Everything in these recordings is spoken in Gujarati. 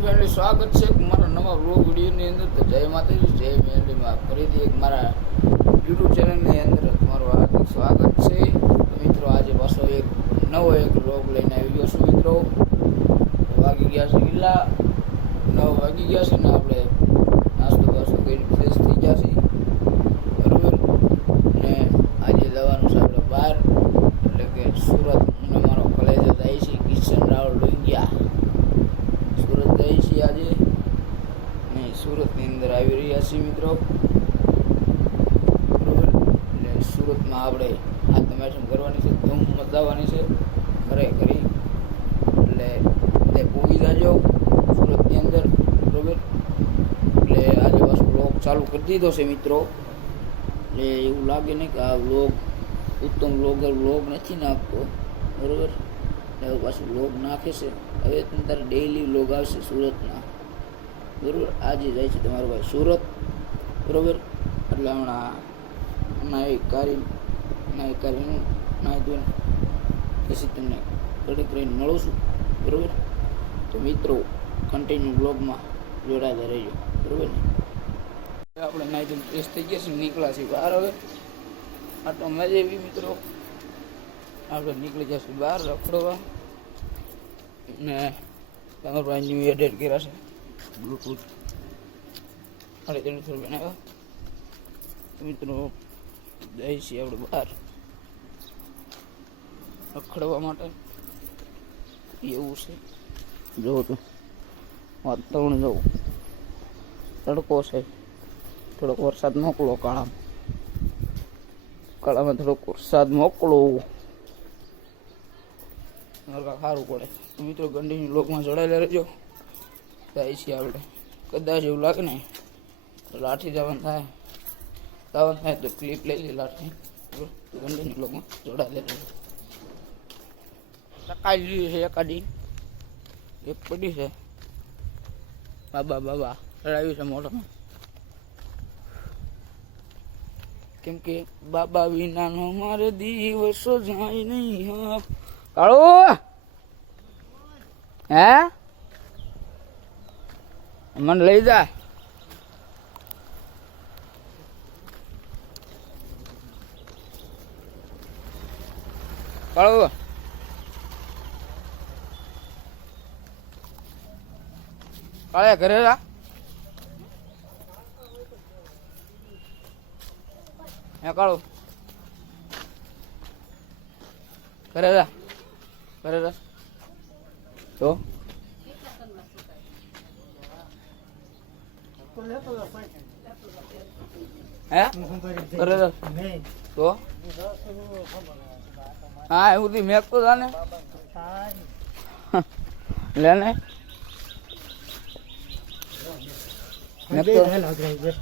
ફેમિલી સ્વાગત છે મારા નવા વ્લોગ વિડીયોની અંદર. તો જય માતાજી, જય મેલડીમાં ફરીથી એક મારા યુટ્યુબ ચેનલની અંદર તમારું હાર્દિક સ્વાગત છે. મિત્રો, આજે પાછો એક નવો એક વ્લોગ લઈને આવી ગયો છું મિત્રો. વાગી ગયા છે કેટલા? નવ વાગી ગયા છે ને આપણે. નાસ્તો બાસ્તો કરી ફ્રેશ થઈ ગયા છે બરોબર ને આજે જવાનું છે આપણે બહાર એટલે કે સુરત અને મારો કોલેજ જાય છે કિશન રાવ ડુંગિયા સુરત જઈએ છીએ આજે ને સુરતની અંદર આવી રહ્યા છીએ મિત્રો. એટલે સુરતમાં આપણે આત્મમેઠન કરવાની છે, ધૂમ મચાવવાની છે. ઘરે કરી એટલે તે પૂરી જાજો સુરતની અંદર. બરોબર? એટલે આજે બસ બ્લોગ ચાલુ કરી દીધો છે મિત્રો. એટલે એવું લાગે નહીં કે આ વ્લોગ ઉત્તમ બ્લોગર બ્લોગ નથી નાખતો. બરોબર? એટલે પાછું વ્લોગ નાખે છે. હવે તારે ડેઈલી વ્લોગ આવશે સુરતના. બરોબર આજે જાય છે તમારો ભાઈ સુરત. બરાબર? એટલે હમણાં નાઈ કાઢી નાઈ કાર્યનું નાહી ધોઈને પછી તમને ઘડીક રહીને મળું છું. બરાબર? તો મિત્રો કન્ટિન્યુ બ્લોગમાં જોડાતા રહેજો. બરાબર ને? આપણે નાહી ધોઈને ફ્રેશ થઈ ગયા છે નીકળ્યા છીએ બહાર હવે. આ તો મજા એવી મિત્રો. આપણે નીકળી જશું બહાર રખડવા. ને તમારો ભાઈ ન્યૂ એડેટ કર્યા છે. બ્લૂટૂથ સાડી ત્રણસો રૂપિયા આવ્યા તો મિત્રો જઈએ છીએ આપણે બહાર રખડવા માટે એવું છે જો તો વાતાવરણ જવું તડકો છે થોડોક વરસાદ મોકલો કાળામાં કાળામાં થોડોક વરસાદ મોકલો નરકા સારું પડે તો મિત્રો કન્ટિન્યુ લોકમાં જોડાયેલા રહેજો જાય છીએ આપણે. કદાચ એવું લાગે ને, તો લાઠી જવાનું થાય. જવાનું થાય તો ક્લિપ લઈ લે લાઠી. ગંડીની લોકો જોડા લે. સકાઈ લીધી છે એકાદી. એક પડી છે. બાબા બાબા ચડાવ્યું છે મોઢામાં કેમ કે બાબા વિનાનો મારે દિવસો જાય નહીં. કાળો! હે? મને લઈ જા. કળવું કાળે ઘરે જા. હે કાળું ઘરે જા. ઘરે જા. તો હે? તો? હા એવું થી મેક તો જાને લે ને.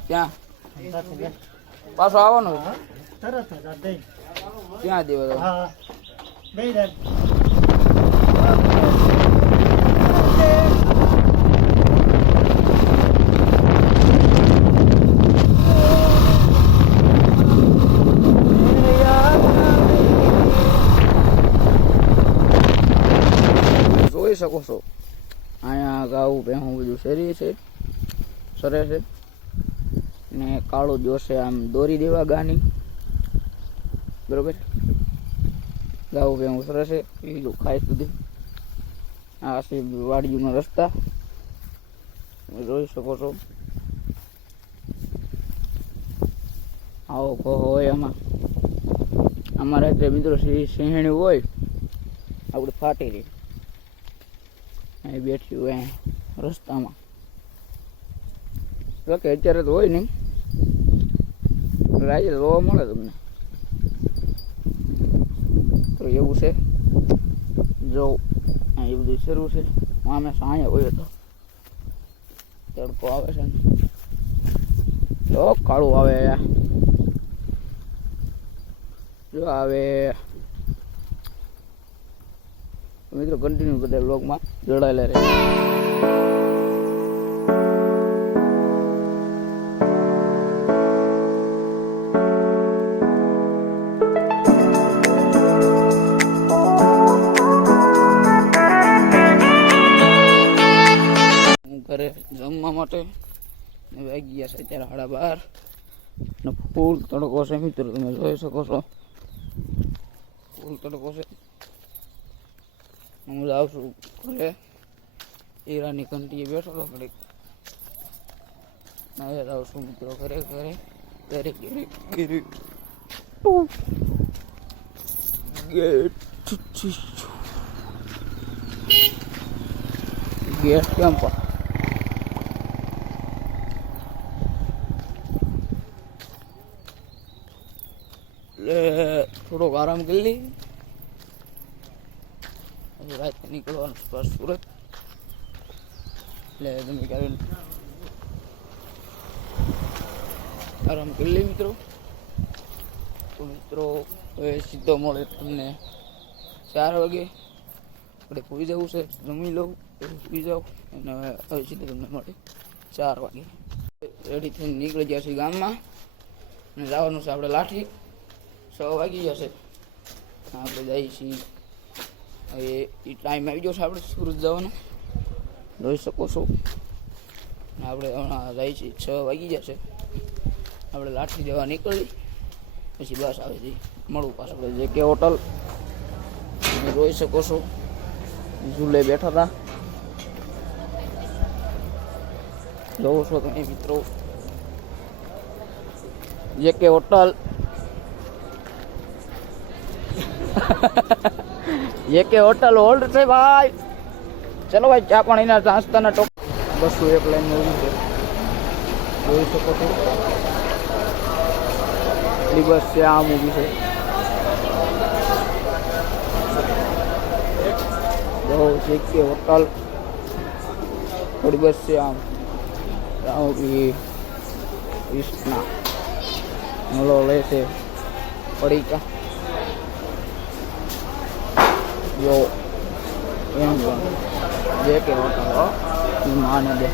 ક્યાં? પાછો આવવાનો. ત્યાં ક્યાં દેવા? જોઈ શકો છો અહીંયા પહેવું બધું શરીર છે. સરે છે. ને કાળો જોશે આમ દોરી દેવા ગાની. બરોબર? ગાવું પહેવું સરસ છે. લીલું ખાય સુધી આ છે વાડીનો રસ્તા. જોઈ શકો છો. આવો કહો હોય આમાં. અમારા જે મિત્રો સિંહણી હોય આપણે ફાટી રહી. અહીં બેઠી હોય રસ્તામાં. જો કે અત્યારે તો હોય નહીં. રાજે જોવા મળે તમને. તો એવું છે. જો એ બધું શરૂ છે. મામે સાંજે હોય તો તડકો આવે છે જો કાળું આવે જો આવે. મિત્રો કન્ટિન્યુ બધા બ્લોગમાં જોડાયેલા રહે ઘરે જમવા માટે. વાગી ગયા છે અત્યારે સાડા બાર. અને ફૂલ તડકો છે મિત્રો, તમે જોઈ શકો છો. ફૂલ તડકો છે. હું જાઉં છું ઘરે. હીરાની કંટીએ બેઠો હતો ઘડીક. હવે જાઉં છું મિત્રો ઘરે ઘરે. ઘરે ઘરે ઘરે. ગેટ ગેટ કેમ પણ એટલે થોડોક આરામ કરી લઈ. રાતે નીકળવાનું છે સુરત. એટલે તમે ક્યારે આરામ કરી લઈ મિત્રો. તો મિત્રો, હવે સીધો મળે તમને ચાર વાગે. આપણે પૂરી જવું છે, જમી લઉં પૂરી જાઓ, અને હવે સીધો તમને મળે ચાર વાગે. રેડી થઈને નીકળી ગયા છીએ ગામમાં. અને જવાનું છે આપણે લાઠી. છ વાગી જશે આપણે જઈએ છીએ એ ટાઈમ આવી ગયો છે આપણે સુરત જવાનો. જોઈ શકો છો. આપણે જઈએ છીએ છ વાગી જશે આપણે લાઠી જવા નીકળી. પછી બસ આવે છે. મળું પાછું આપણે જે કે હોટલ તમે જોઈ શકો છો. ઝૂલે બેઠા હતા. જોવો છો તમે મિત્રો. જે કે હોટલ જે કે હોટલ હોલ્ડ છે ભાઈ ચલો ભાઈ ચા પાણીના નાસ્તાના ટોપ બસો એક લાઈન ઊભી છે જોઈ શકો છો એટલી બસ છે આમ ઊભી છે જો જે કે હોટલ થોડી બસ છે આમ આમ ઊભી કૃષ્ણા મલો લે છે પડીકા માને દે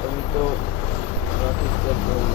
તો મિત્રો ટ્રાફિક ચેક કરું